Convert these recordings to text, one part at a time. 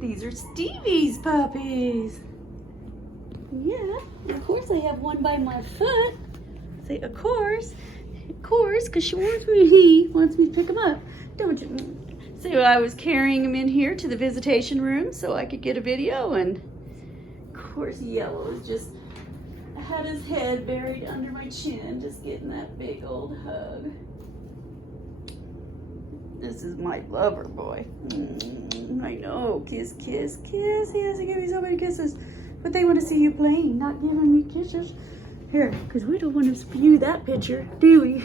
These are Stevie's puppies. Yeah, of course I have one by my foot. Say, of course, because she wants me to pick him up. Don't you? So I was carrying him in here to the visitation room so I could get a video, and of course Yellow is just had his head buried under my chin, just getting that big old hug. This is my lover boy. I know, kiss, kiss, kiss. He has to give me so many kisses, but they want to see you playing, not giving me kisses. Here, because we don't want to spew that picture, do we?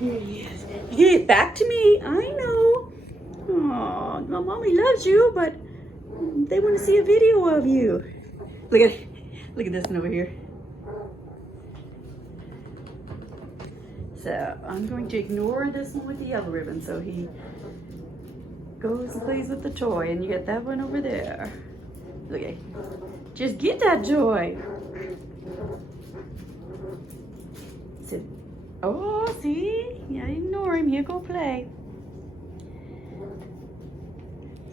Here he is. Get back to me. I know. Aw, mommy loves you, but they want to see a video of you. Look at this one over here. So I'm going to ignore this one with the yellow ribbon, so he goes and plays with the toy, and you get that one over there. Look at, just get that toy. Sit. Oh, see? Yeah, ignore him. He'll go play.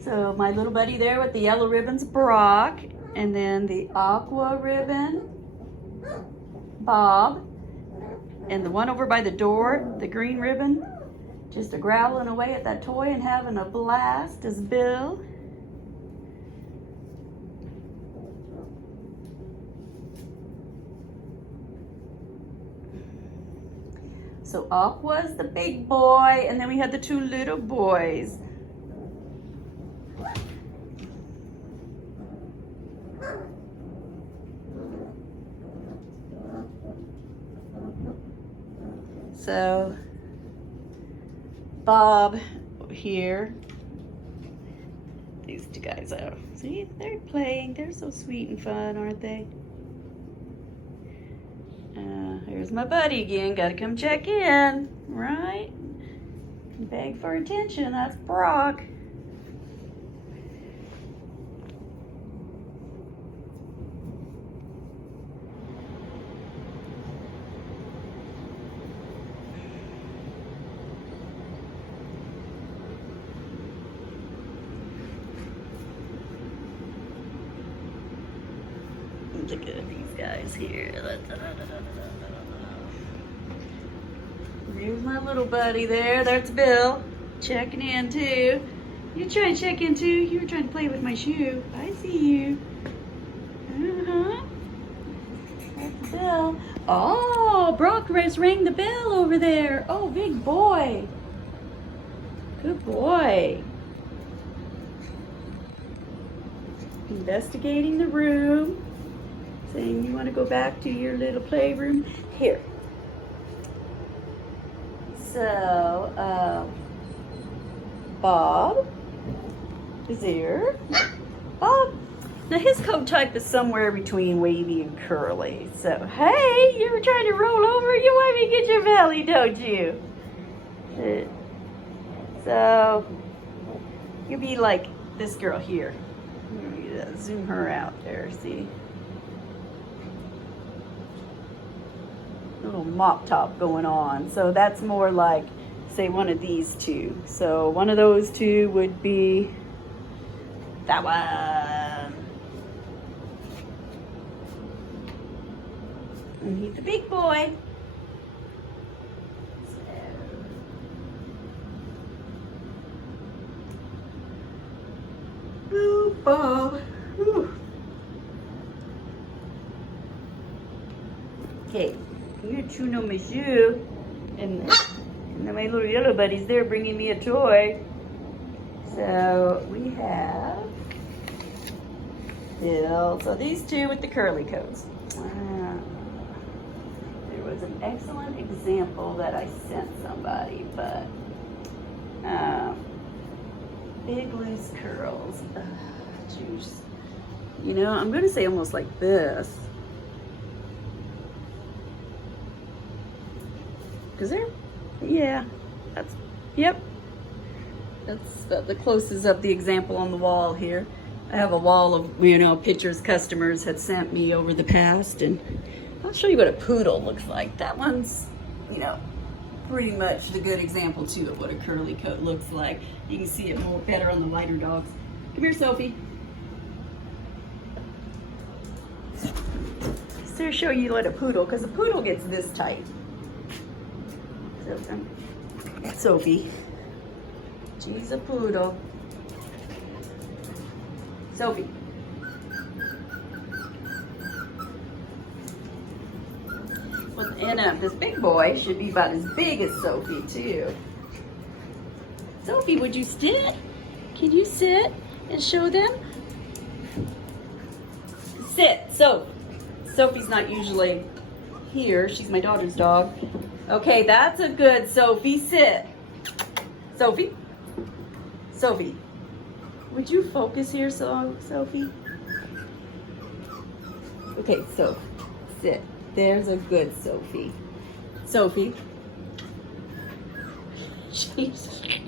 So my little buddy there with the yellow ribbon's Brock, and then the aqua ribbon, Bob, and the one over by the door, the green ribbon, just a growling away at that toy and having a blast, is Bill. So Aqua's the big boy, and then we had the two little boys. So Bob here, these two guys are, see, they're playing. They're so sweet and fun, aren't they? Here's my buddy again. Gotta come check in, right? Beg for attention. That's Brock. Look at these guys here. There's my little buddy there. That's Bill. Checking in too. You trying to check in too? You were trying to play with my shoe. I see you. Uh-huh. That's Bill. Oh, Brock just rang the bell over there. Oh, big boy. Good boy. Investigating the room. Saying you want to go back to your little playroom. Here. So, Bob is here. Bob, now his coat type is somewhere between wavy and curly. So, hey, you were trying to roll over? You want me to get your belly, don't you? So, you'll be like this girl here. Let me zoom her out there, see? Little mop top going on. So that's more like, say, one of these two. So one of those two would be that one. And he's the big boy. Ooh, Bob. Ooh. Okay. You're chewing on my shoe, and then my little yellow buddy's there bringing me a toy. So we have Bill. So these two with the curly coats. There was an excellent example that I sent somebody, but big loose curls. Juice. You know, I'm going to say almost like this. Is there? Yeah, yep. That's the closest of the example on the wall here. I have a wall of, you know, pictures customers had sent me over the past, and I'll show you what a poodle looks like. That one's, you know, pretty much the good example too of what a curly coat looks like. You can see it more better on the lighter dogs. Come here, Sophie. So show you what a poodle, because a poodle gets this tight. So, Sophie. She's a poodle. Sophie. Well, and this big boy should be about as big as Sophie, too. Sophie, would you sit? Can you sit and show them? Sit, Sophie's not usually here. She's my daughter's dog. Okay, that's a good Sophie. Sit. Sophie. Sophie. Would you focus here, Sophie? Okay, so sit. There's a good Sophie. Sophie. Jeez.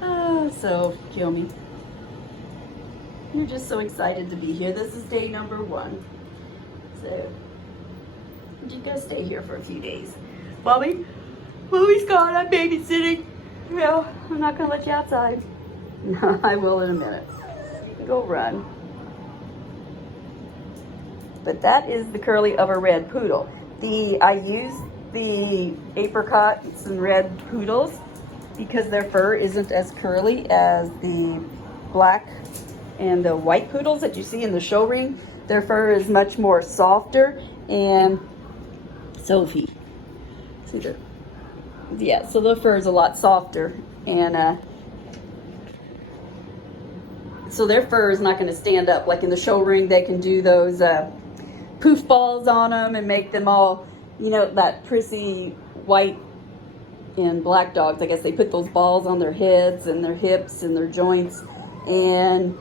Oh, so kill me. You're just so excited to be here. This is day number 1. So you guys stay here for a few days. Mommy's gone. I'm babysitting. No, I'm not gonna let you outside. No, I will in a minute. Go run. But that is the curly of a red poodle. I use the apricots and red poodles because their fur isn't as curly as the black and the white poodles that you see in the show ring. Their fur is much more softer. And Sophie, see there? Yeah, so the fur is a lot softer, and so their fur is not going to stand up. Like in the show ring, they can do those poof balls on them and make them all, you know, that prissy white and black dogs. I guess they put those balls on their heads and their hips and their joints, and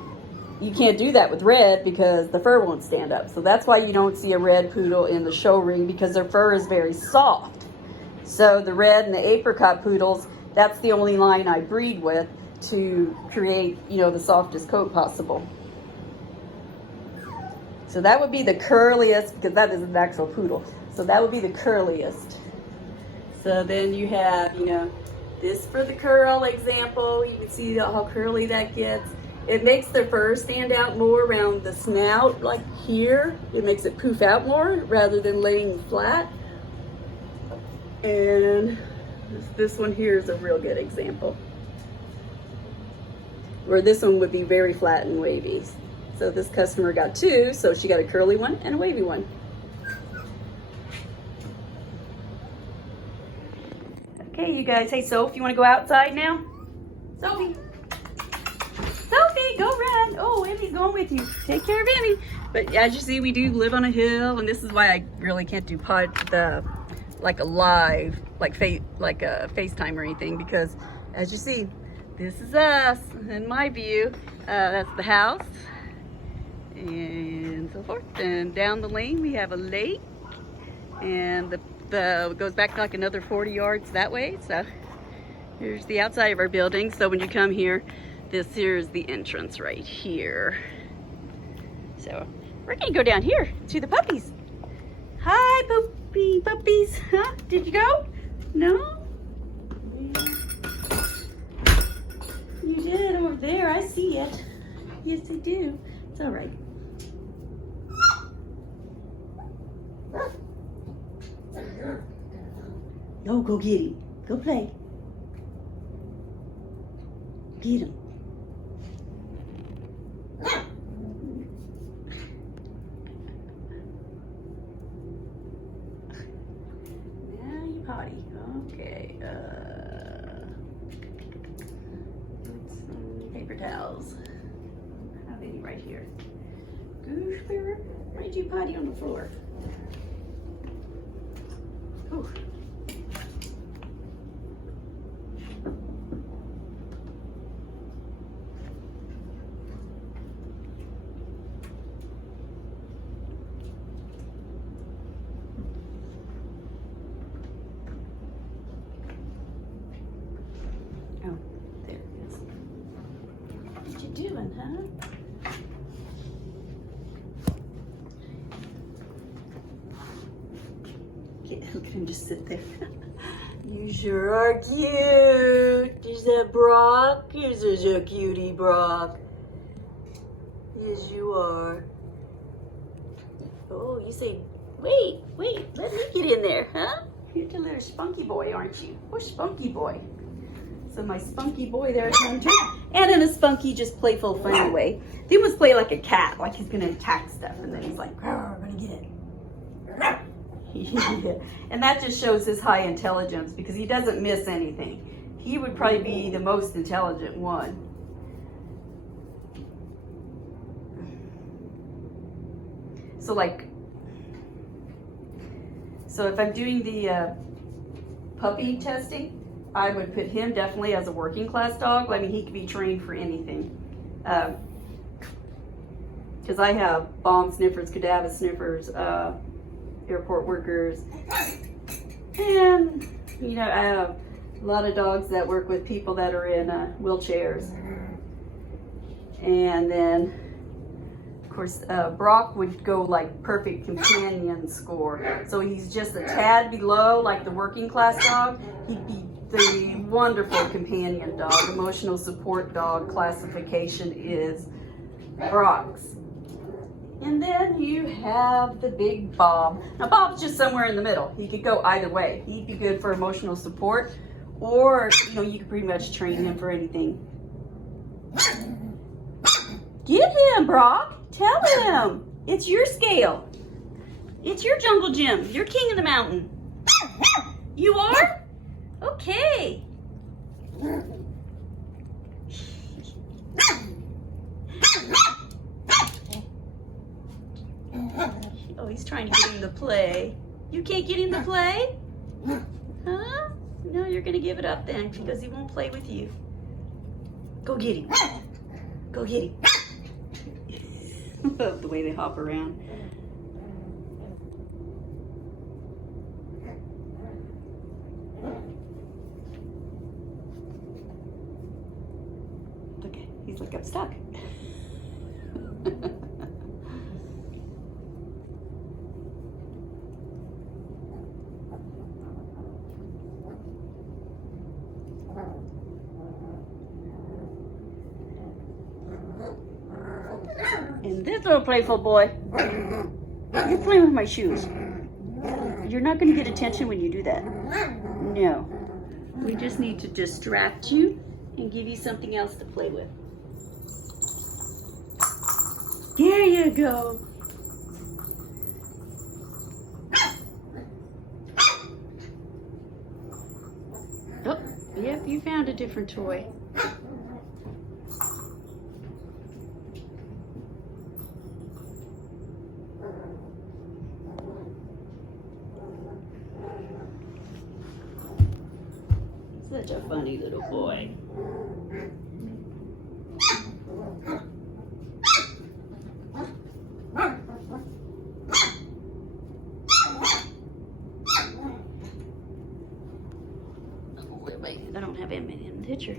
you can't do that with red because the fur won't stand up. So that's why you don't see a red poodle in the show ring, because their fur is very soft. So the red and the apricot poodles, that's the only line I breed with to create, you know, the softest coat possible. So that would be the curliest, because that is an actual poodle. So that would be the curliest. So then you have, you know, this for the curl example. You can see how curly that gets. It makes their fur stand out more around the snout, like here. It makes it poof out more rather than laying flat. And this one here is a real good example, where this one would be very flat and wavy. So this customer got 2, so she got a curly one and a wavy one. Okay, you guys. Hey, Soph, you want to go outside now? Sophie. Sophie, go run. Oh, Emmy's going with you. Take care of Emmy. But as you see, we do live on a hill, and this is why I really can't do like a live, like a FaceTime or anything, because as you see, this is us in my view. That's the house and so forth. And down the lane we have a lake, and it goes back like another 40 yards that way. So here's the outside of our building. So when you come here, this here is the entrance right here. So we're gonna go down here to the puppies. Hi, puppies. Huh? Did you go? No? You did over there. I see it. Yes, I do. It's all right. No, go get him. Go play. Get him. Now you potty. Okay. Some paper towels. I have any right here. Goose bearer, why did you potty on the floor? Ooh. Oh, there it is. What you doing, huh? Look at him just sit there. You sure are cute. Is that Brock? Is this a cutie, Brock? Yes, you are. Oh, you say, wait, let me get in there, huh? You're a little spunky boy, aren't you? Poor spunky boy. So my spunky boy there is going to, and in a spunky, just playful, funny way. He must play like a cat, like he's going to attack stuff, and then he's like, I'm going to get it. Yeah. And that just shows his high intelligence because he doesn't miss anything. He would probably be the most intelligent one. So if I'm doing the puppy testing, I would put him definitely as a working class dog. I mean, he could be trained for anything. Because I have bomb sniffers, cadaver sniffers, airport workers, and you know, I have a lot of dogs that work with people that are in wheelchairs. And then of course Brock would go like perfect companion score, so he's just a tad below like the working class dog. He'd be the wonderful companion dog. Emotional support dog classification is Brock's. And then you have the big Bob. Now Bob's just somewhere in the middle. He could go either way. He'd be good for emotional support, or you know, you could pretty much train him for anything. Get him, Brock. Tell him. It's your scale. It's your jungle gym. You're king of the mountain. You are? Okay. Oh, he's trying to get him to play. You can't get him to play? Huh? No, you're going to give it up then because he won't play with you. Go get him. Go get him. Love the way they hop around. Okay, he's like, I'm stuck. And this little playful boy, you're playing with my shoes. You're not going to get attention when you do that. No. We just need to distract you and give you something else to play with. There you go. Oh, yep, you found a different toy. Such a funny little boy. Wait, I don't have him in the picture.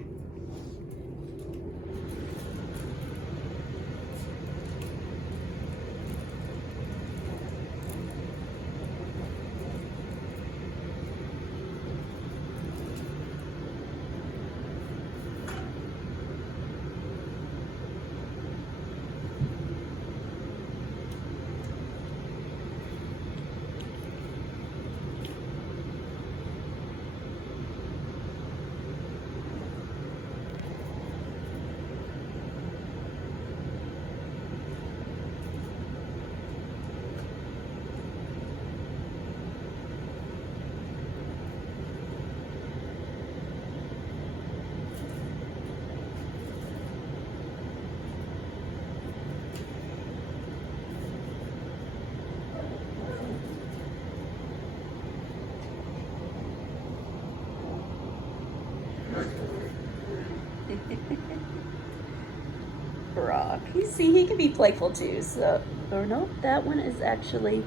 Brock. You see, he can be playful too. So, or no, that one is actually,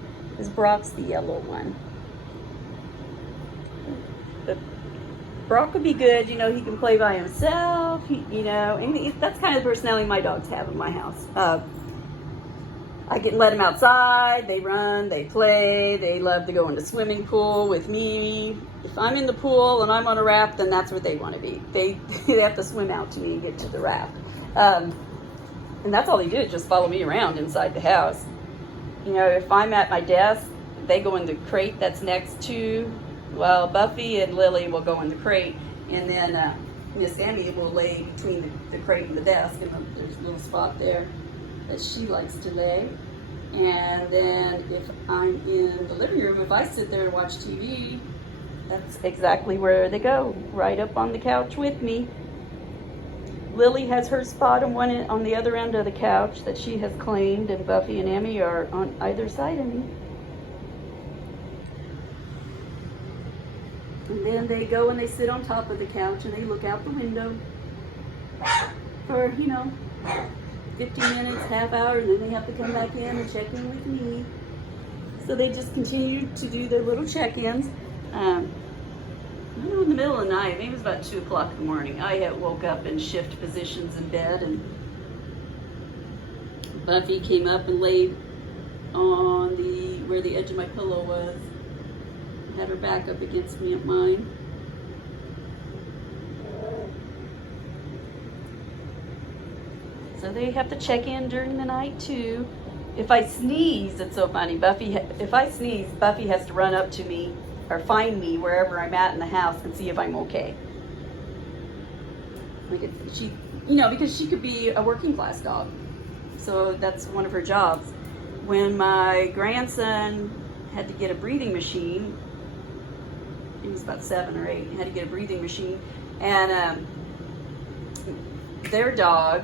Brock's the yellow one. But Brock would be good. You know, he can play by himself. You know, and that's kind of the personality my dogs have in my house. I can let them outside. They run, they play. They love to go in the swimming pool with me. If I'm in the pool and I'm on a raft, then that's where they want to be. They have to swim out to me and get to the raft. And that's all they do, is just follow me around inside the house. You know, if I'm at my desk, they go in the crate that's next to, well, Buffy and Lily will go in the crate, and then Miss Emmy will lay between the crate and the desk, and there's a little spot there that she likes to lay. And then if I'm in the living room, if I sit there and watch TV, that's exactly where they go, right up on the couch with me. Lily has her spot on the other end of the couch that she has claimed, and Buffy and Emmy are on either side of me. And then they go and they sit on top of the couch and they look out the window for, 15 minutes, half hour, and then they have to come back in and check in with me. So they just continue to do their little check-ins. In the middle of the night, maybe it was about 2 o'clock in the morning, I had woke up in shift positions in bed, and Buffy came up and laid on where the edge of my pillow was. Had her back up against me at mine. So they have to check in during the night too. If I sneeze, it's so funny. If I sneeze, Buffy has to run up to me or find me wherever I'm at in the house and see if I'm okay. Because she could be a working class dog. So that's one of her jobs. When my grandson had to get a breathing machine, he was about 7 or 8, had to get a breathing machine, and their dog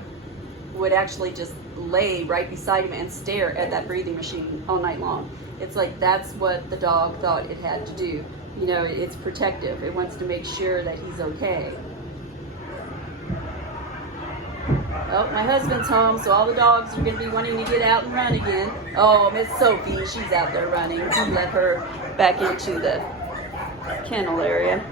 would actually just lay right beside him and stare at that breathing machine all night long. It's like that's what the dog thought it had to do. It's protective. It wants to make sure that he's okay. Oh, my husband's home, so all the dogs are going to be wanting to get out and run again. Oh, Miss Sophie, she's out there running. He let her back into the kennel area.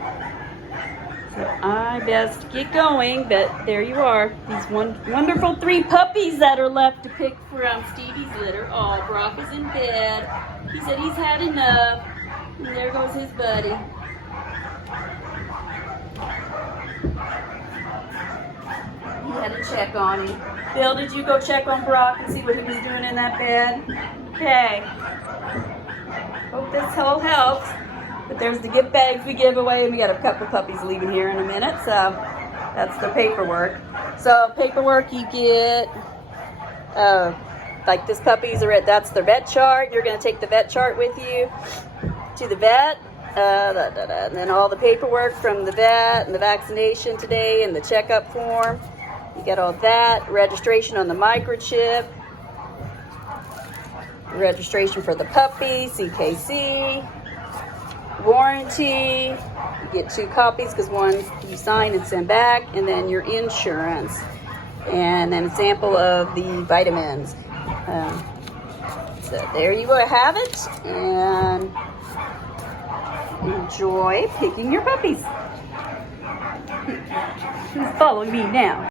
So I best get going, but there you are. These wonderful 3 puppies that are left to pick from Stevie's litter. Oh, Brock is in bed. He said he's had enough. And there goes his buddy. He had to check on him. Bill, did you go check on Brock and see what he was doing in that bed? Okay. Hope this all helps. But there's the gift bags we give away, and we got a couple puppies leaving here in a minute, so that's the paperwork. So paperwork you get, like this puppy's that's their vet chart. You're going to take the vet chart with you to the vet, and then all the paperwork from the vet and the vaccination today and the checkup form. You get all that, registration on the microchip, registration for the puppy, CKC, warranty. You get 2 copies because one you sign and send back, and then your insurance, and then a sample of the vitamins. So there you have it, and enjoy picking your puppies. Who's following me now?